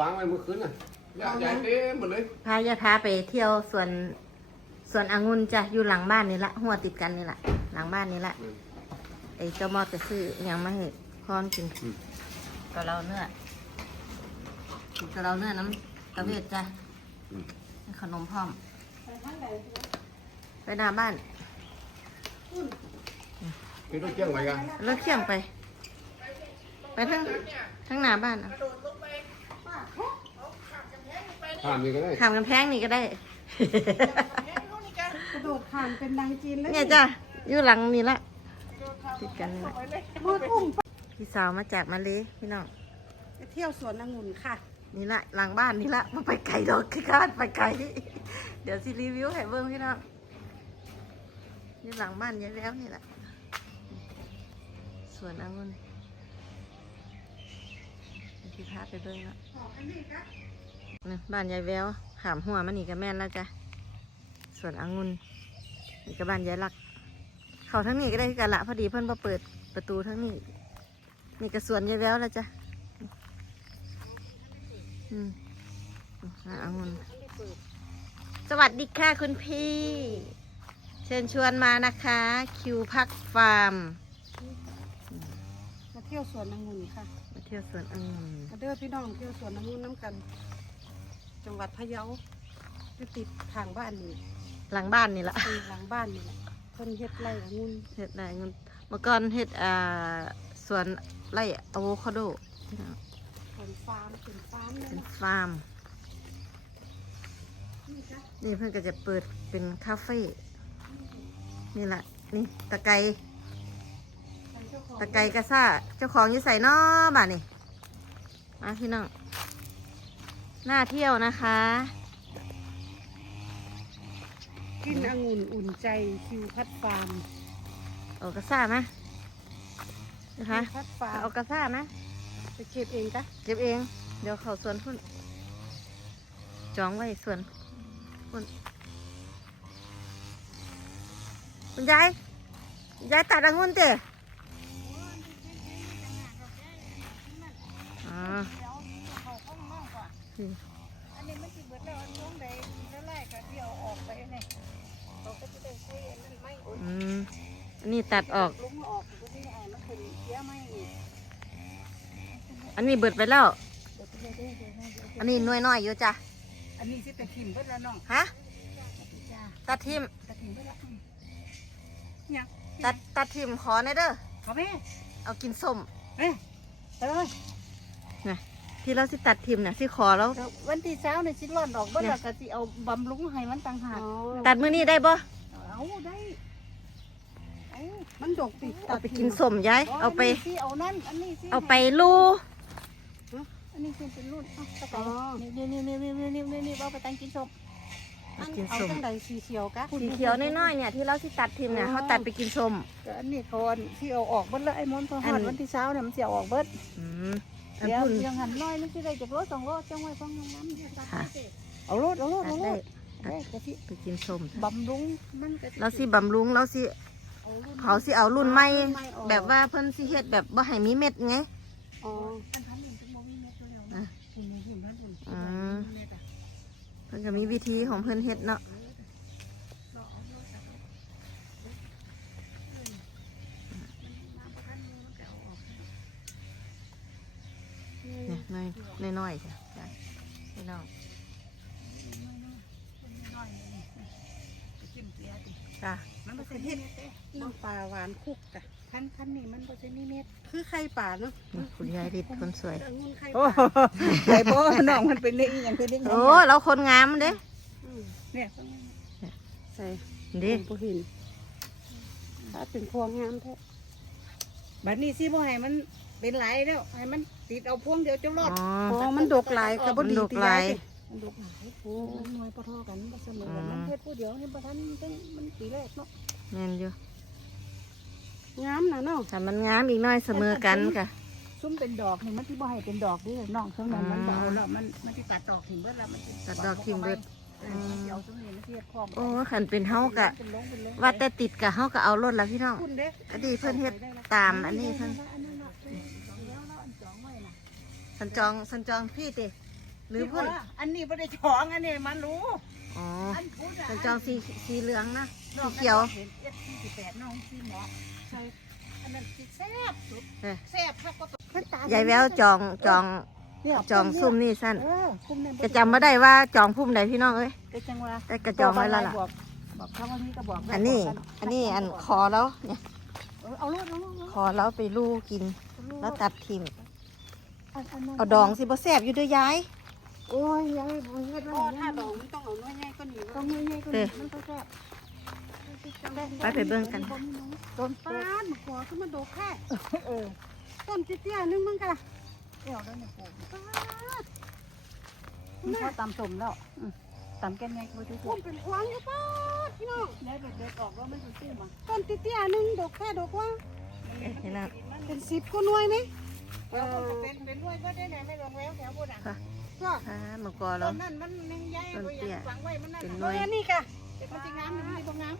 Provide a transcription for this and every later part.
วางไว้เมื่อคืนน่ะยาใหญ่เต็มหมดเลยพายายพาไปเที่ยวสวนสวนองุ่นจ้ะอยู่หลังบ้านนี่ละหัวติดกันนี่ละหลังบ้านนี่ละอืมไอ้เจ้ามอดจะซื้ออหยังมาให้พอนกินอืมกะเราเนื้อกินกะเราเนื้อน้ำตะเวทจ้ะอืมขนมพร้อมไปหน้าบ้านพี่ต้องเจียงไว้กันรถเขี่ยงไป ไปทั้งทั้งหน้าบ้านอะ ข้ามนี่ก็ได้ข้ามกำแพงนี่ก็ได้ กระโดดผ่านเป็นนางจีนเลยเนี่ยจ้ะอยู่หลังนี่ละติดกันนี่ละมืดอุ้มพี่สาวมาจากมาเลยพี่น้องไปเที่ยวสวนองุ่นค่ะ นี่ละหลังบ้านนี่ละมาไปไกลดอกคือการไปไกลเดี๋ยวสิรีวิวให้เบิ้งพี่น้องนี่หลังบ้านยายแล้วนี่แหละสวนองุ่นที่พาไปเบิ้งแล้ว นี่บ้านยายแววขามหัวมันนี่ก็แม่นแล้วจ้ะสวนองุ่นนี่ก็บ้านยายลัก เขาทั้งนี้ก็ได้คือกันละพอดีเพิ่นมาเปิดประตูทั้งนี้ นี่ก็สวนยายแววแล้วจ้ะอืมอะองุ่นสวัสดีค่ะคุณพี่ เชิญชวนมานะคะ คิวพักฟาร์มมาเที่ยวสวนองุ่นค่ะ มาเที่ยวสวนองุ่นมาเด้อพี่น้องเที่ยวสวนองุ่นน้ำกัน จังหวัดพะเยาอยู่ติดทางบ้านนี่หลังบ้านนี่ละคือหลังบ้านนี่แหละคนเฮ็ดไร่องุ่นเห็ดอะไรเงินเมื่อก่อนเห็ดอ่าสวนไร่อะโวคาโดพี่น้องเป็นฟาร์มเป็นฟาร์มเลยเป็นนะฟาร์มนี่เพื่อนก็จะเปิดเป็นคาเฟ่นี่แหละนี่ตะไกเป็นเจ้าของตะไกกระซ่าเจ้าของอยู่ใส่นอบ่านี่มาพี่น้องห น้าเที่ยวนะคะ กินองุ่นอุ่นใจคิวพัดฟาร์มเอากระซ่าไหมนะคะคิวพัดฟาร์มเอากระซ่าไหมไปเก็บเองจ้ะเก็บเอง เดี๋ยวเขาสวนพุ่นจองไว้สวนพุ่นคุณยายคุณยายตัดองุ่นเตะอ๋อ อันนี้มันสิเบิดแล้วอันช่วงใดแล้วไล่ก็ที่เอาออกไปเนี่ยเราก็จะได้ใช้อันนั้นไม่อืมอันนี้ตัดออก ลุงออกก็ที่อ่านมันเป็นเสียไม่อีกอันนี้เบิดไปแล้ว เดี๋ยวจะได้เดี๋ยวได้เดี๋ยวอันนี้หน่วยน้อยอยู่จ้ะอันนี้สิเป็นถิ่มเบิดแล้วน้องฮะจ้าตัดทิมแต่ถิ่มเบิดแล้วอืมเนี่ยตัดตัดทิมขอหน่อยเด้อเขาแม่เอากินส้มเอ้ยเอ้ยนะ ที่เราสิตัดทิมเนี่ยสิขอแล้ววันที่เช้าเนี่ยสิร่อนดอกเบ่เนี่ยล้วก็สิเอาบำรุงให้มันต่างหากตัดมือนี้ได้บ่เอาได้เอามันดกติตัดไปกินสมยายเอาไปเอานั่นอันนี้สิเอาไปลูอันนี้คือเป็นรุ่นเอาเข้าไนี่นี่นี่นี่นี่นี่นี่เอาไปตั้งกินชมไปกินเอาส้มตั้งใดสีเขียวกะ สีเขียวน้อยๆเนี่ยที่เราสิตัดทิมเนี่ยอ๋อ เขาตัดไปกินส้มอันนี้ก่นที่เอาออกเบิดแล้วไอ้มอนพอหออัน นวันที่เช้าเนี่ยมันเสียออกเบิดอืม เดี๋ยวพุ่นยังหันน้อยนึกสิได้จากรถสองรถจังไว้ฟังน้ำค่ะเอารถเอารถตัเอาดรได้ถได้กะทิไปกินส้มบำรุงมันกะทิเราสิบำรุงเราสิเขาสิเอารุ่นใหม่แบบว่าเพิ่นสิเฮ็ดแบบบ่ให้มีเม็ดไงอ๋ออะคุณมีหิมพันธุ์อืมเพิ่นก็มีวิธีของเพิ่นเฮ็ดเนาะ เนี่ยน้อยน้อยๆจ้ะจ้ะพี่น้องจ้ะมันบ่ใช่เฮ็ดน้ำปลาหวานคุกจ้ะพันพันนี่มันบ่ใช่มีเม็ดคือไข่ป่าเนาะนี่คุณยายริดคนสวยองุ่นไข่โอ้ป่าใส่บ่น้องมันเป็นเล็กอย่างเป็นเล็กโอ้เราคนงามเด้อืมเนี่ยใส่เด้บ่เห็นถ้าเป็นพวงงามแท้บัดนี้สิบ่ให้มันเป็นหลายแล้วให้มัน ติดเอาพวงเดียวจะรอ๋ออดพอมันดกหลายก็บ่ดีมันดกติหลายมันดกหลายโอ้หน่วยปะทอกันบ่เสมอกันอืมมันเฮ็ดผู้เดียวนี่บ่ทันจังมันปีแรกเนาะแม่นอยู่งามน่ะเนาะถ้ามันงามอีกหน้อยเสมอกันค่ะซุ่มเป็นดอกนี่มันที่บ่ให้เป็นดอกดิน้องซุ่มนั้นมันบ่อืมเอาแล้วมันมันสิตัดดอกทิ้งเบิดแล้วมันสิตัดดอกทิ้งเบิดเออมันสิเอาซุ่มนี้มันสิเฮ็ดพร้อมโอ้ขันเป็นเฮากะเป็นลงเป็นลงว่าแต่ติดกะเฮาก็เอารถแล้วพี่น้องคุณเด้ก็ดีเพิ่นเฮ็ดตามอันนี้เพิ่น อันนั้นน่ะแล้วแล้วอัน สองไว้น่ะสันจองสันจองพี่ติหรือพุ่นอันนี้ไม่ได้ช้องอันนี้มันรู้อ๋ออันพูดเป็นจองสีสีเหลืองนะดอกสีเขียวเห็นเอฟซีสิบแปดน้องซีหมอใช่อันนั้นสิแซ่บสุดเออแซ่บครับก็ต้องยายแววจองจองเนี่ยจองซุ่มนี่สั้นเออซุ่มเนี่ยจะจำไม่ได้ว่าจองพุ่มใดพี่น้องเอ้ยก็จังว่าแต่กระจองไว้แล้วล่ะบอกบอกเขาวันนี้ก็บอกได้อันนี้บกกัอันนี้อันคอแล้วเนี่ยเออเอาลูกเอาลูกคอแล้วไปลู่กินเอาลูกแล้วตัดทิม เอาอันนั้นเอาดองสิบ่แซ่บอยู่เด้วยยาย โอ้ยยายบ่เฮ็ดอ๋อว่าถ้าดอกมันต้องเอาน้อยใหญ่ก็หนีต้องเงี้ยๆก็เด้นี่มันก็แซ่บไปไปเบิ่งกัน ต้นป้าป้าดมันขอขึ้นมาโดดแค่เออต้นเตี้ยๆนึงมึงกะเดี๋ยวแล้วเนี่ยปลูกมันพอตำสมแล้วอืมตำแกงไงก็ทุกคพุ่นมเป็นควางอยู่ป้าดพี่น้องได้เด็กๆออกว่ามันจะซื้อมาต้นเตี้ยๆนึงดอกแค่ดอกว่า เอ๊ะนี่นะเป็นสิบก็หน่วยไหม เออเป็นเป็นด้วยก็ได้ไหนไม่ลงแล้วแถวบนอะค่ะก็อ่าหมกอต้แล้วนนั้นมันยังใหญ่ต้นบ่เตี้อยยากฝังไว้มันน่าเป็นหเอน่วยอนี่กะมันจะงามมันมีบ่งาม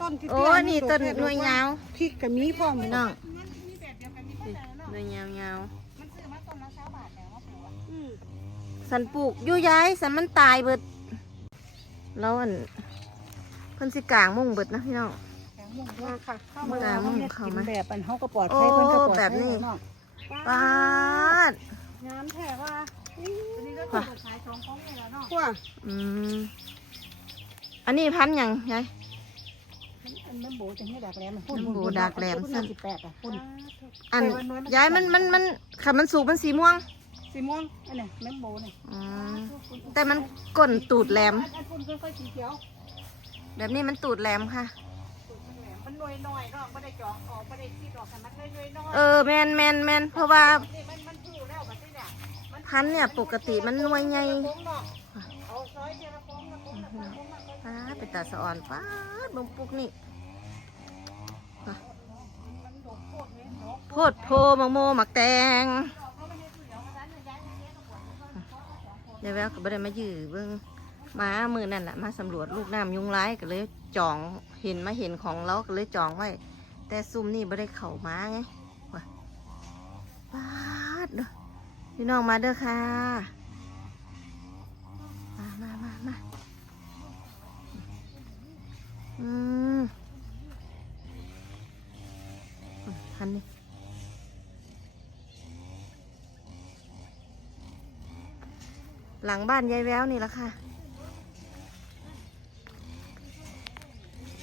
ต้นเตี้ยโอ้นี่ต้นหน่วยยาวพริกกับมีพร้อมพี่น้องมันมีแบบเดียวกันมีคนนี่แต่ละเนาะหน่วยยาวยาวมันซื้อมาต้นละสามบาทแต่ว่าปลูกอะอืมสันปลูกอยู่ย้ายสันมันตายเบิดแล้วอันเพิ่นสิกลางมุ่งเบิดนะพี่น้องแข็ง มุ่งมาค่ะเข้ามามามุ่งเนี่ยเข้ากินมาแบบอันเฮาก็ปลอดภัยเพิ่นก็ปลอดภัยแบบนี้เนาะปาดงามแท้ว่าอันนี้ก็คือขายสองของนี่แหละเนาะกว่าอืมอันนี้พันธุ์หยังยายอันน้ำโบจะให้ดักแหลมมันพุ่นน้ำโบดักแหลมพุ่นสิบแปดอะพุ่นอันยายมันมันมันขับมันสูงมันสีม่วง สีม่วงอันเนี้ยน้ำโบเนี่ยอืมแต่มันก้นตูดแหลมอันพุ่นค่อยๆสีเขียวแบบนี้มันตูดแหลมค่ะมัน หน่วยหน่อยเนาะไม่ได้เจาะออกไม่ได้ที่ดอกแต่มันหน่วยหน่อยเออแมนแมนแมนเพราะว่านี่มันมันอยู่แล้วแบบนี้เนี่ยมันพันธุ์เนี่ยปกติมันหน่วยใหญ่โค้งเนาะเอาซอยเทียละโค้งละโค้งละโค้งละโค้งละโค้งป้าดเป็นตาสะอ่อนป้าดเบงปุกนี่มันดกโคตรเลยดกโพดโพมังโมหมักแตงเขาไม่ได้เสือมาด้านในย้ายมาเนี้ยก็ปวดมันก็ยายแววก็บ่ได้มายื้อเบิ่งมามือนั่นแหละมาสำรวจลูกน้ำยุงร้ายก็เลย จองเห็นมาเห็นของเราก็เลยจองไว้ แต่ซุ่มนี่บ่ได้เข้ามาไงว่ะป้าดเด้อพี่น้องมาเด้อค่ะ มามามามาอืมอันนี่หลังบ้านยายแววนี่ละค่ะ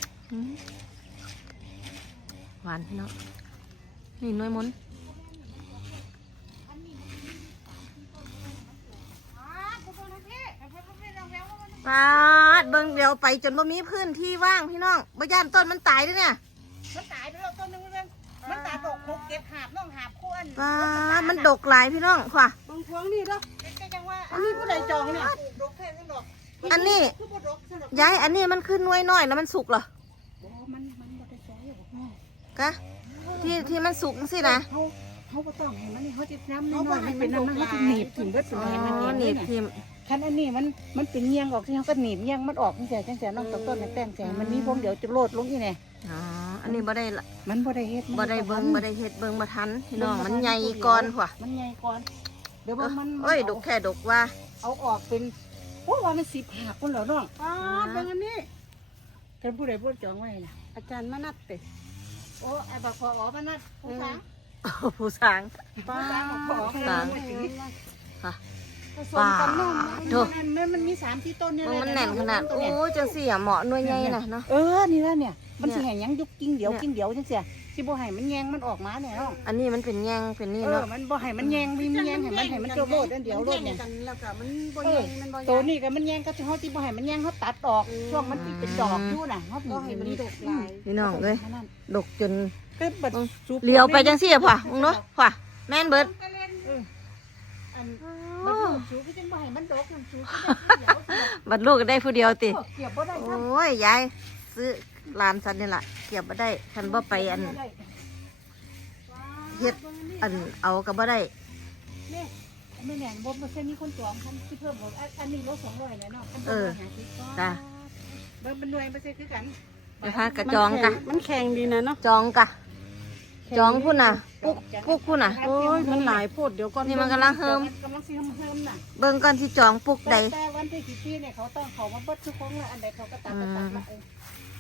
อืม หวานพี่น้องนี่หน้อยมนต์อ่าคุณพ่อทั้งพี่ไอ้พ่อทั้งพี่เราแล้วว่ามันปาดเบิ่งเดี๋ยวไปจนบ่มีพื้นที่ว่างพี่น้องบ่ย่านต้นมันตายเด้วยเนี่ยมันตายไปแล้วต้นนึงมันมันตายดกหกเก็บหาบน้องหาบควรปาดมันดกหลายพี่น้องค่ะบางพวงนี่เด้อก็ยังว่าอันนี้ผู้ใดจองเนี่ยดกแค่นั้นดอกอันนี้คือบ่ดกสำหรับยายอันนี้มันขึ้นน้อยน้อยแล้วมันสุกเหรอโอ้มันมันบ่ได้ใช้บอกแม่ กะที่ที่มันสุกสินะเขาเขาบ่ต้องให้มันนี่เขาจะน้ำน้อยๆให้เป็นน้ำมันเขาจะหนีบถึงเบิดสุดอ๋อให้มันหเนีนียบนทิมคันอันนี้มันมันเป็นเงียงออกที่เขาก็หนีบเงียงมันออกจังซี่จังซี่น้องตะต้นแต้งแสงมันมีพวงเดี๋ยวจะโลดลงอีแน่อ๋ออันนี้บ่ได้ละมันบ่ได้เฮ็ดมันบ่ได้เบิ่งบ่ได้เฮ็ดเบิ่งบ่ทันพี่น้องมันใหญ่ก่อนค่ะมันใหญ่ก่อนเดี๋ยวว่ามัน เอ้ยดกแค่ดกว่า เอาออกเป็นโอ้ว่ามันสิบหักคนเหรอน้องอ่าเบิ่งอันนี้ท่านผู้ใดพูดจองไว้ล่ะอาจารย์มานัดเตะ โอ้ไอ้บักพออ๋อมันนั่นผู้สาวโอ้ผู้สาง ป้าสามค่ะผสมกันเนาะโถมันมันมีสามที่ต้นเนี่ยมึงมันแน่นขนาด โอ้จังสี่อะเหมาะหน่วยใหญ่น่ะเนาะ เออ นี่ละเนี่ย มันสิเนี่ยแห่งยังยุกกิ้งเดียวเนี่ยกิ้งเดียวจังเสีย สิบ่ให้มันแยงมันออกมาเนี่ยเนาะอันนี้มันเป็นแยงเป็นนี่เออเนาะมันบ่ให้มันแยงมีมันแยงให้มันให้มันโจโลดอันเดียวโลดเนี่ย กันแล้วก็มันบ่เอใหญ่อมันบ่ใหตัวญ่นี้ก็มันแยงก็เฮาสิบ่ให้มันแยงเฮาตัดออกอืมช่วงมันติดเป็นดอกอยู่น่ะเฮาก็ให้มันดกหลายพี่น้องเอ้ยดกจนก็บัดสูบเลี้ยวไปจังสี่อะพ่ะมึงเนาะพ่ะแม่นเบิดเอออันโอ้บัดสูบก็จังบ่ให้มันดอกจังสูบก็ได้เดียวเดียวบัดลูกก็ได้ผู้เดียวติ เก็บบ่ได้โอครับ้ยยายซื้อ ลานสันนี่แหละเก็บมาได้คันบ่ไปอันเฮ็ดอันเอาก็บ่ได้นี่ไม่แน่นบ่บ่ใช่มีคนจองคันที่เพิ่มบอกอันอันนี้รถ200แล้วเนาะคันเออจ้าจ้ะบ่มันหน่วยบ่ใช่คือกันเดี๋ยวพากระจองกะมันแข็งดีนะเนาะจองกะจองพุ่นน่ะปุกปุกพุ่นน่ะโอ้ยมันหลายโพดเดี๋ยวก่อนนี่มันกำลังเฮิมกำลังซิเฮิมเฮิมน่ะเบิ่งก่อนที่จองปุกใดแต่วันที่กี่ปีเนี่ยเขาต้องเขามาเบิดทุกครั้งเลยอันใดเขาก็ตัดก็ตัดอืมละเออ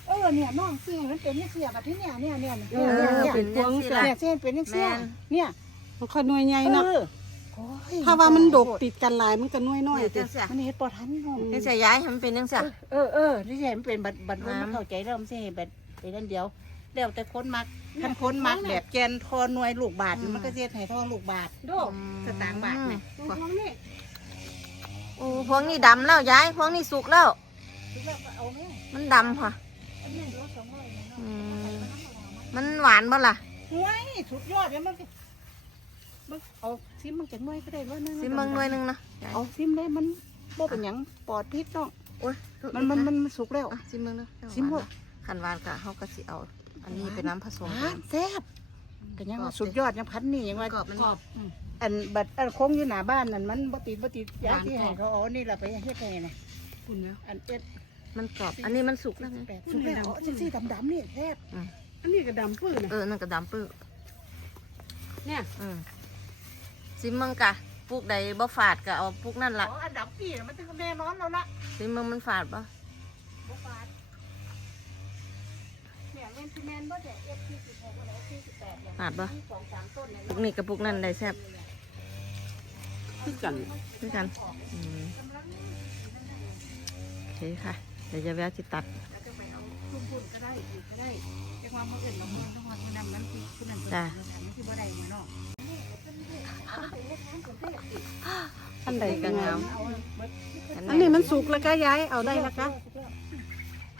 เออเนี่ยน้องซื้อมันเป็นเนี่ยเสียแบบที่เนี่ยเนี่ยเนี่ยเอเนี่ยอเนี่ยเป็นจังซี่ล่ะเนี่ยเส้นเป็นเนี่ยเสียแม่นเนี่ยมันค่อยหน่วยใหญ่เอเนาะอโอ้ยถ้าว่ามันดกติดกันหลายมันก็หน่วยน้อยเนี่ยติจังซี่มันเฮ็ดปอทันน้องจังซี่ย้ายให้มันเป็นจังซี่เออเออนี่ใช่มันเป็นบัตรบัตรน้ำมันเข้าใจเริ่มนสิบัตรเป็นนั่นเดียวแล้วแต่คนมักคันคนมักแบบแกนทอหน่วยลูกบาทมันก็เสียให้ทอลูกบาทโดสตางค์บาทเนี่ยอืมน้องนี่โอ้พวงนี้ดำแล้วย้ายพวงนี้สุกแล้วทุกอย่างก็เอาแม่มันดำค่ะ อันนี้รถสองร้อยเนี่ยเนาะอืมมันหวานบ่ล่ะห่วยสุดยอดเลยมันก็มันเอาซิมมันจะหน่วยก็ได้ว่านั่นสิเบิ่งหน่วยหนึงนะเอาซิมเลยมันบ่เป็นหยังปลอดพิษน้องโอ้ยมันมันมันมันสุกแล้ว อะสิเบิ่งเด้อสิเบิ่งคันหวานก็เฮาก็สิเอา อันนี้เป็นน้ำผสมอ่ากันแซ่บก็ยังว่าสุดยอดยังพันนี่ยังว่ากรอบมันอืม อันบัดอันโค้งอยู่หน้าบ้านนั่นมันบ่ติดบ่ติดยาที่ให้เขาเอานี่ล่ะไปเฮ็ดให้น่ะคุณแล้วอันเอ็ด มันกรอบ อันนี้มันสุกแล้วไงแปดสุกแล้วอ๋อจังซี่ดำๆนี่แซ่บอันนี้ก็ดำปื้อนะเออนั่นก็ดำปื้อเนี่ยอืมซิมเมืองกะปลูกใดบ่ฝาดก็เอาปลูกนั่นอ๋ละออันดำปีน่ะมันต้องแน่นอนแล้วล่ะซิมเมืองมันฝาดปะบ่ฟาดเนี่ยแม่นสิแม่นบ่แต่เอ็ดที่16แล้วที่18เนี่ยฝาดปะมีสองสามต้นเนี่ยปลูกนี่กับปลูกนั่นได้แซ่บคือกันด้วยกันอืมโอเคค่ะ เดี๋ยวจะแวะจิตัดแล้วก็ไปเอาทุ่มพุ่นก็ได้อีกก็ได้จังว่ามื้ออื่นเราเมืองจังหวัดผู้นำนั้นคือผู้นั้นเพิ่นจ้ะมันสิบ่ได้เนี่ยเนาะอันใดก็ก็งางามมเอาเบิดอันนี้มันสุกแล้วก็ย้ายเอาได้แล้วก็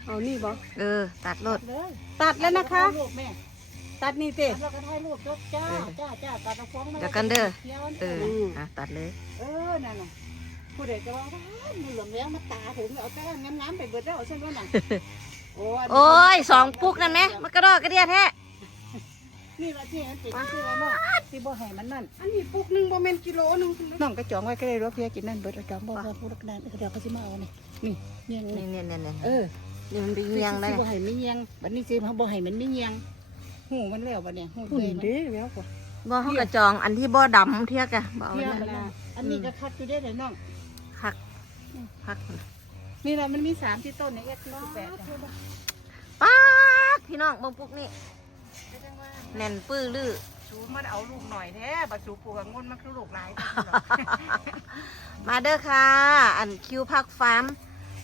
เอานี่บ่เออ ตัดรถเลยตัดแล้วนะคะลูกแม่ตัดนี่เต้แล้วก็ถ่ายรูปยกจ้าจ้าจ้าตัดเอาฟ้องมาเดี๋ยวกันเด้อเที่ยวเออมอะตัดเลย เออนั่นน่ะ ผู้ใดก็ว่าว้ายมือเหลืองแรงมาตาถึงเอาแค่งามๆไปเบิดแล้วใช่ไหมน่ะโอ้อันนี้โอ้ยสองปลูกนั่นไหมมันกระดอกกระเดียแท้นี่ละที่มันเป็นที่ไรเนาะที่บ่ให้มันนั่นอันนี้ปุกหนึงบ่แม่นกิโลหนึงน้องก็จองไว้ก็ได้รถเพียกินนั่นเบิดแล้วจองบ่พอพูดกันเดี๋ยวเขาสิมาเอานี่นี่เงียงนี่นี่เนี่ยเนี่ยเนี่ยเออนี่มันไปเงียงได้สิบ่ให้ไม่เงียงบัดนี้สิเขาบ่ให้มันไม่เงียงหูมันแล้วบัดเนี่ยหูหุ่เตนยมันเด้แล้วกว่าบ่เขากระจองอันที่บ่ดำเทียกอะบ่เอาเที่ยเนี่วยมันนะอันนี้ก็คัดอยู่ได้เลยน้องพัก พักนี่แหละมันมีสามที่ต้นในเอ็ดที่แปดป๊าดพี่น้องเบิ่งปลูกนี่แน่นปื้อลือ สูมันเอาลูกหน่อยแท้บัดสูปลูกองุ่นมันคือลูกหลายมาเด้อค่ะ อันคิวพักฟาร์ม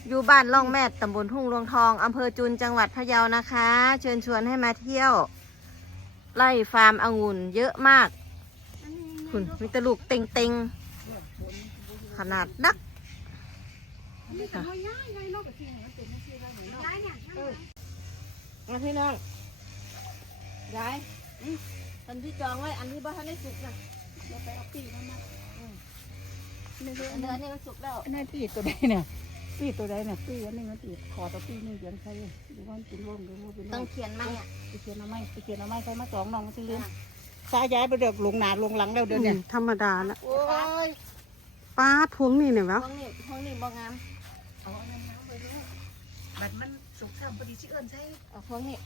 อยู่บ้านล่องแม่ตำบลทุ่งรวงทองอำเภอจุนจังหวัดพะเยานะคะ เชิญชวนให้มาเที่ยว ไล่ฟาร์มองุ่นเยอะมาก คุณมีแตลูกเต็ง เต็งๆขนาดนักค่ะมาพี่น้องยายอืมอันที่จองไว้ อันที่บ้านได้สุกนะเราไปเอาปีกมันมาอันเดือนนี้มันสุกแล้วอันนั้นปีกตัวใดเนี่ยปีกตัวใดเนี่ยปีกอันนี้มันปีกขอตัวปีกนี่เดือนใครดูว่ามันกินร่วมหรือว่าเป็นต้ร่อวงมเขียนไหมอะไปเขียนเอาไม้ไปเขียนเอาไม้ใครมาจองน้องมันสิลืมสายย้ายไปเดือกลงหนาลงหลังแล้วเดี๋ยวเนี่ยอืมธรรมดาละโอ้ยป้าดพวงนี่เนี่ยแววห้องนี้ห้องนี้บ่งาม เอาอันนั้นน้ำไปด้วยบัดมันสุกซ้ำพอดีสิเอิ้นใช่เอาห้องนี้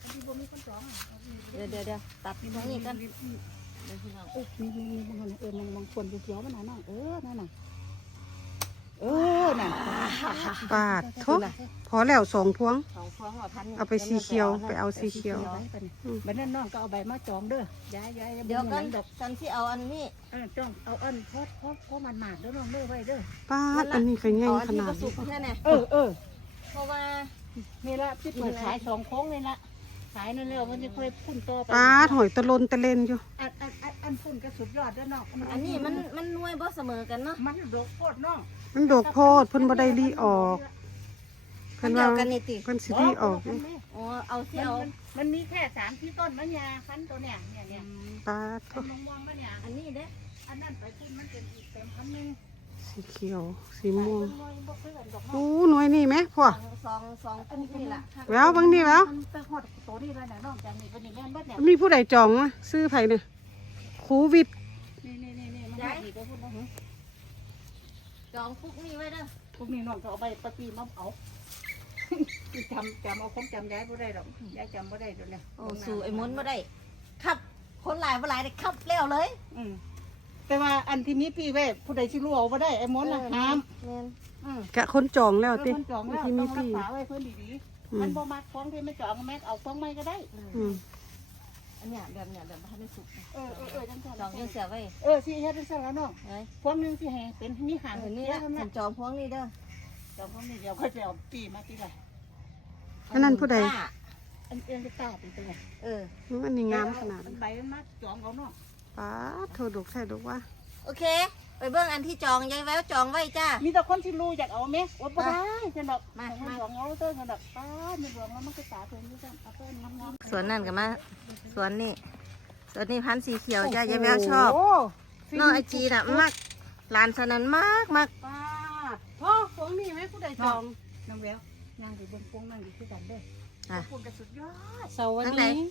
อันที่บ่มีคนจองอะเดี๋ยวเดี๋ยวเดี๋ยวตัดห้องนี้กันเดี๋ยวพี่น้องเออมีมีมีบางคนเออมองมองคนเขียวๆมันน่ะน้องเออนั่นน่ะ เออน่ะปาดทุกพอแล้วสองพวง สองพวงหัวพันเอาไปสีเขียวไปเอาสีเขียวบัดนั้นน้องก็เอาใบมาจองเด้อย้ายย้ายเดี๋ยวกันดอกฉันที่เอาอันนี้เออจ้องเอาอันพอดพอดพอมันหมาดเด้อน้องเด้อไว้เด้อป้าดอันนี้ก็ใหญ่เอาอันขที่นาปดระสุนี้กแค่ไหนเออเออเพราะว่านี่ละที่เปิดขายสองโค้งนี่ละ ขายนั่นแล้วมันจะค่อยพุ่นโตไปป้าดหอยตะลนตะเลนอยู่ อันอันอันอันพุ่นก็สุดยอดเด้อน้องอันนี้มันมันหน่วยบ่เสมอกันเนาะมันดกโคตรน้องมันดกโพดเพิ่นบ่ได้รีออกมัเพิ่นนเดีว่ายวกันนี่ติเพิ่นสิรีออกอยู่อ๋อเอาที่มันเอามันมันมีแค่สามที่ต้นมันยาคันตัวเนี่ยเนี่ยเนี่ยป้าดต้นมะม่วงมันเนี่ยอันนี้เด้อันนั้นไปพุ่นมันเป็นอีกเต็มพันหนึ่ง สีเขียว สีม่วงต้นน้อยบ่คือกันดอกโอ้หน่วยนี่ไหมพ่อสองสองสองปุ๊กนี่แหละแววเบางนี่แววมันไปหอดตัวนี้แล้วนะน้องจากนี้เป็นอย่างนี้นเบิดเนี่ยมีผู้ใดจองวะซื้อไผเนี่ยโควิดนี่นี่นี่นี่มันหอดอีกก็พูดนะหึจองปุ๊กนี่ไว้เด้อพวกนี้น้องก็เอาไปปะปีมาเอาจำจำเอาคงจำย้ายบ่ได้หรอกย้ายจำบ่ได้เดี๋ยวนี้โอ้สู่ไอ้มนต์บ่ได้คนหลายบ่หลายได้ขับแล้วเลย อืม แต่ว่าอันที่นี้พี่เว้ยผู้ใดสิรู้เอาบ่ได้ไอ้มนต์น่ะห้ามแม่นอืมกะคนจองแล้วเออติมันจองแล้วที่ต้มีองรัพี่กษาไว้เพิ่นดีอืๆมมันบ่มักของที่ไม่จองแม่เอาของใหม่ก็ได้ อืมอันเนี้ยแบบเนี้ยแบบพันได้สุกนะเออเออเออจังซั่นจองยังเสียไว้เออสิเฮ็ดจังซั่นแล้วเนาะเอ้ยพวกหนึงสิให้เป็นมีหางเออนี่เสียนะเท่าฉันั้นนจองพวงนี้เด้อจองพวกนี้เดียวก็จะเอาปีมาทีละอันนั้นผู้ใดป้าอันเอ็นจะตาเป็นตัวไงเอออืมอันนี้งามขนาด มันั้นนใบมันมาจองเขาเนาะ ป้าดโทรดุกใส่ดุกว่า โอเค ไปเบิ่งอันที่จองยายแววจองไว้จ้า มีแต่คนที่รู้อยากเอาไหมว่าบ่ได้จังดอกมามามา หลวงเอาเต้นจังดอกป้าไม่หลวงแล้วมันก็ตาเพิ่นอยู่จังเอาเต้นงามสวนนั่นกับมาสวนนี่สวนนี่พันธุ์สีเขียวจ้ายายแววชอบโโหน้องไอจีน่ะมากลานสนันมากมากป้าดพ่อของนี่ไหมผู้ใดจองๆน้องแววนั่งอยู่บนพวงนั่งอยู่ที่กันเด้ออะ พวงกันสุดยอดเสาร์วันทางไหนนี้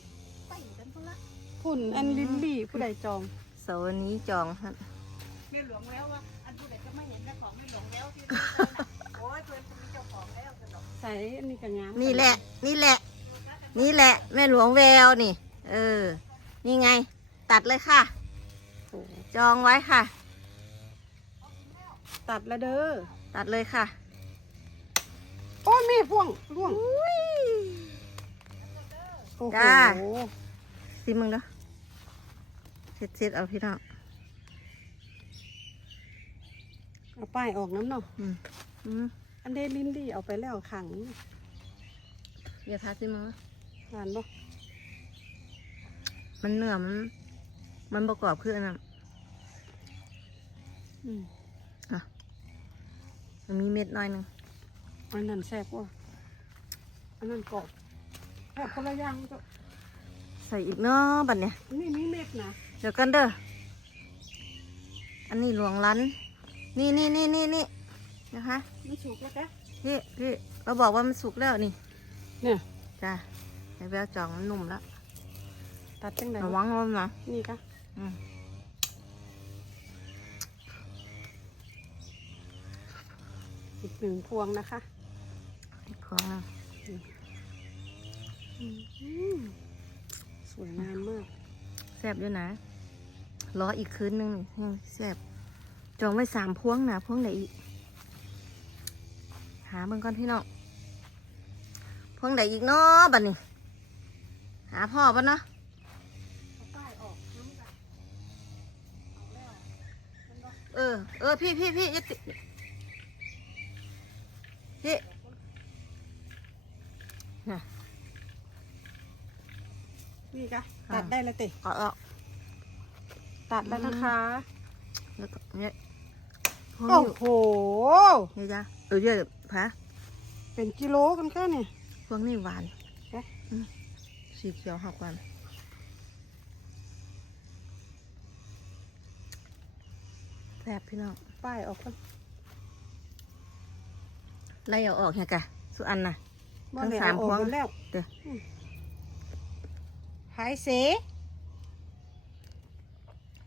ไปกันพุ่นละ พุ่นอันลิลลี่ผู้ใดจองเสาร์วันนี้จองครับแม่หลวงแล้วว่าอันผู้ใดก็ไม่เห็นแต่ของแม่หลวงแล้วที่นี่เจ้าน่ะโอ้ยเพิ่นมีเจ้าของแล้วจังดอกใส่อันนี้ก็งามนี่แหละ นี่แหละ นี่แหละ แม่หลวงแววนี่ เออ นี่ไง ตัดเลยค่ะ โอ้โหจองไว้ค่ะ ตัดแล้วเด้อตัดเลยค่ะ โอ้ยมีพ่วงร่วง โอ้โหจ้า สิมึงเด้อเช็ดเช็ดเอาพี่น้องเอาป้ายออกน้ำเนาะอืมอืมอันเดลินลี่เอาไปแล้วขังอย่าพาสิมึงหวานบ่มันเนื้อมัน มันประกอบคืออันนั้นอืมมันมีเม็ดน้อยหนึงอันนั้นแซ่บกว่าอันนั้นกรอบแซ่บคนละอย่างก็ ใส่อีกเนาะบัดเนี่ยนี่มีเม็ดนะเดี๋ยวกันเด้ออันนี้หลวงลันนี่นี่นี่นี่นี่นะคะไม่สุกแล้วกะพี่พี่เราบอกว่ามันสุกแล้วนี่เนี่ยจ้าไอ้แววจองมันนุ่มแล้วตัดจังไดระวังมันนะนี่กะอืมอีกหนึ่งพวงนะคะอีกพวงหนึ่งอืมส วยงามมากแซ่บด้วยนะรออีกคืนนึงยังแซ่บจองไว้สามพวงนะพวงไหนอีก หาเบิ่งก่อนพี่น้องพวงไหนอีกเนาะบัดนี้ หาพ่อปะเนาะเออ เออ พี่พี่พี่ยติพี่นะ นี่กะค่ะ ตัดได้แล้วติเอาออกตัดแล้วนะคะ แล้วก็เนี่ยพวงโอ้นี้โหเนี่ยจ้ะเออเยอะพะเป็นกิโลกันค่ะเนี่ยพวงนี้หวานเอ๊ะ อืมสีเขียวหักหวานแซ่บพี่น้องป้ายออกกันไล่เอาออกเนี่ยกะสุอันน่ะบ่ทั้งได้สามเออพวงหดแล้วเด้อม หายเส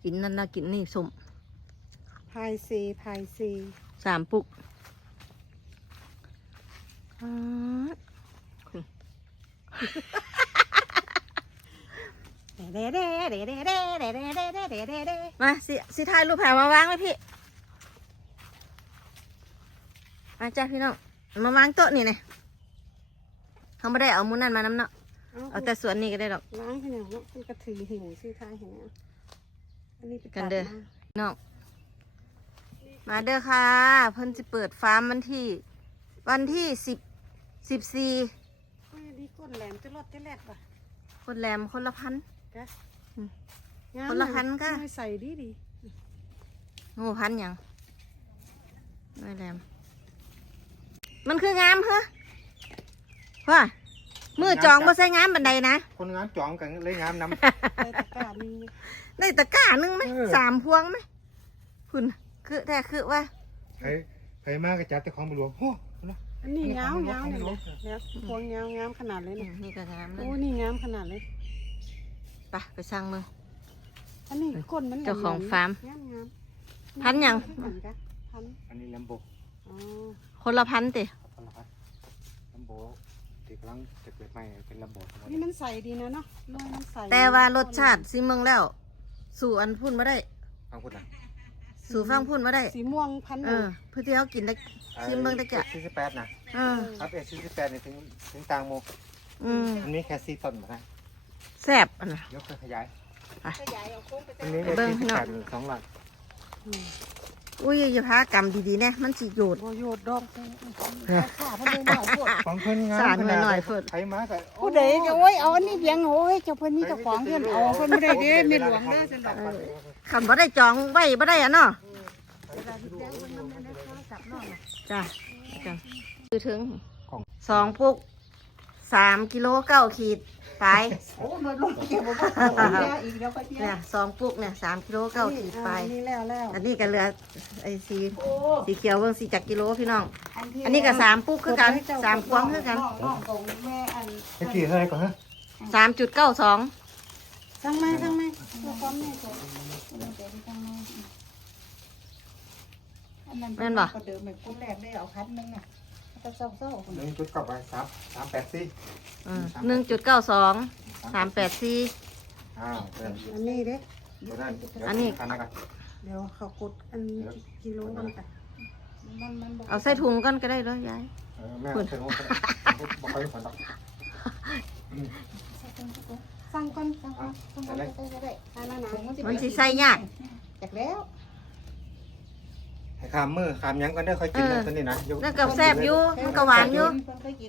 กินนั่นนะกินนี่สมพายซีพายซีสามปุกอ่าเด้เด้เด้เด้เด้เด้เด้เด้เด้เด้เด้เด้มาสิสิถ่ายรูปแผงมาวางเลยพี่มาจ้าพี่น้องมาวางโต๊ะนี่นะเขาไม่ได้เอามุนนั่นมาน้ำเนาะ เอาเอาแต่สวนนี่ก็ได้หรอกล้างให้หน่อยเนาะมันกระถือหิวซื้อท้ายเห็นไหมอันนี้ไปกันตัดเด้อมาน้องมาเด้อค่ะ เพิ่นจะเปิดฟาร์มวันที่ วันที่สิบสิบสี่อุ้ยดีก้นแหลมจะรอดจะแลดป่ะคนแหลมคนละพันงามคนละพันกะ ไม่ใส่ดีดีโอ้พันหยังไม่แหลมมันคืองามเหรอว่า มือจองบ่ใส่งามบันไดนะคนงานจองกันเลยงามน้ใส่ตะกร้ามีได้ตะกร้าหนึงไหมเออสามพวงไหมคุณคือแต่คือว่าำใครใครมากระจัดแต่ของบุหลวงโอ้เนาะอันนี้นี่เงาของเงาของเนี่ยหลวงเดี๋ยวพวงเงาเงามขนาดเลยอืเนี่ยมนี่ก็งามเลยโอ้นี่งามขนาดเลยไปไปสั่งมืออันนี้ก้นมันแหลมๆเจ้าของฟาร์มงามงามพันยังพันกะพันอันนี้ลำโบอ๋อคนละพันติลำโบเทที่กำลังจะเกิดใหม่เป็นระบบนี่มันใสดีนะเนาะน้อยมันใสแต่ว่ารสชาติซิเมืองแล้ว สู่อันพุ่นมาได้ฟังพูดนะสู่ฟังพุ่นมาได้สีม่วงพันเออเพื่อที่เขากินได้ซิมเบิ่งตะแกะสี่สิบแปดนะเออครับเอสี่สิบแปดนี่ถึงถึงตางโมอืมมันมีแค่สี่ต้นมาได้แซ่บอันน่ะยกเคยขยายขยายเอาโค้งไปอันนี้เบิ่ได้งสี่พี่สิบน้องแปดหรือสองหลัก อุ้ยอย่าพากำดีๆแน่มันสิโยดโบโยดดอกขาพนมหน่อยพวกของเพิ่นงามสาดขนาดหน่อยๆเพิ่น ไผมาแต่ผู้ใดก็โอ้ยเอาอันนี้เพียงโอ้ยเจ้าเพิ่นมีเจ้าของเพิ่นเอาเพิ่นไม่ได้เด้ไม่หลวงเด้อจังดอกคำบ่ได้จองไว้บ่ได้อะเนาะจ้ะจ้ะคือถึงสองปุกสามกิโลเก้าขีด ไปโอ้น้อยลงเก็บบ่ได้อีกแล้วก็เที่ยเนี่ยสองปุกเนี่ยสามกิโลเก้าขีดไปนี่แล้วแล้วอันนี้ก็เหลือไอ้สีโอ้สีเขียวเบิ่งสีจากกิโลพี่น้องที่อันนี้ก็สามปุกคือกันสามพวงคือกันน้องของแม่อันเมื่อกี้เท่าไหร่ก่อนฮะสามจุดเก้าสองทั้งไหมทั้งไหมเพื่อความแม่ใจมันใจที่ข้างในอันนั้นก็เดิมเหมือนกุ้แรกได้เอาคันนึงน่ะ ก็เศร้าๆคนหนึ่งจุดเก้าไปสามสามแปดสี่หนึ่งจุดเก้าสองสามแปดสี่ อ้าวเดี๋ยวอันนี้เด้ตัวนั้นเดี๋ยวอันนี้คันนั้นกันเดี๋ยวเขากดอันกิโลกันแต่มันมันเอาใส่ถุงกันก็ได้เลยยาย เออแม่เป็นโอ้บอกเขาฝนตกสั่งก่อนก็ได้ก็ได้อันนั้นนะมันสิใส่ยากจากแล้ว ให้ขามมือขามหยังกันเด้อค่อยกินเออตัวนี้นะยกนั่นก็แซ่บอยู่มันก็หวานอยู่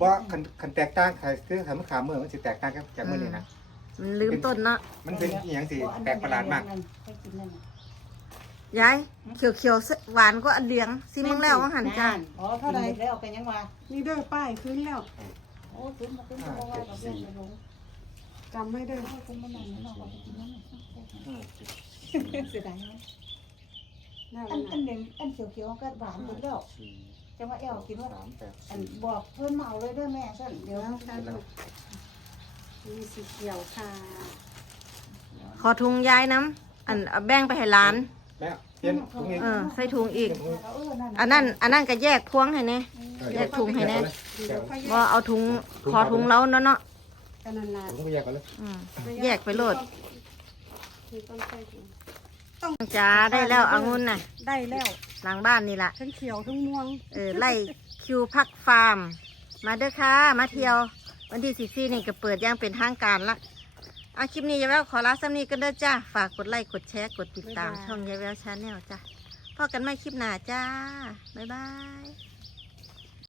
เพราะคันคันแตกต่างใครคือทำให้ขามมือมันสิแตกต่างกับจากมือนี่นะมันลืมต้นเนาะมันเป็นอหย่างสิแปลกประหลาดมากยายเขียวเขียวๆหวานก็อันเหลียงซิมึงแล้วว่าหันจ้าอ๋อเท่าไหร่แล้วกันยังว่านี่เด้อป้ายขึ้นแล้วโอ้ขึ้นมาขึ้นมาว่ากับเรื่องไปลงจำไม่ได้ขึ้นมาหน่อยนอกก็ไปกินน้ำเสียดายได้ อันแล้วอันเด่นอันเขียวๆก็หวานหมดแล้วจะมาแอลกินว่าสามแปดอันบอกเพิ่นมาเอาเลยเด้อแม่สั่นเดี๋ยวแล้วค่ะมีสีเขียวค่ะขอถุงยายน้ำอันเอาแบ่งไปให้หลานแม่เปลี่ยนตรงนี้เออ ใส่ถุงอีก เออนั่นอันนั้นอันนั้นก็แยกพวงให้แน่ แยกถุงให้แน่เดี๋ยวค่อยแยบ่กเอาถุงขอถุงแล้วเนาะเนาะกันนานผมก็แยกกันเลย อืมแยกไปโลดมีต้นไทรถุง จ้าได้แล้วองุ่นน่ะ ได้แล้วหลังบ้านนี่ล่ะ ทั้งเขียวทั้งม่วง เออไล่คิวพักฟาร์ม มาเด้อค่ะ มาเที่ยว วันที่สิสี่นี่ก็เปิดอย่างเป็นทางการละเอาคลิปนี้ยายแววขอลาซ้ำนี้กันเด้อจ้า ฝากกดไลค์กดแชร์กดติดตาม ช่องยายแววชาแนลจ้าพอกันไม่คลิปหน้าจ้า บ๊ายบาย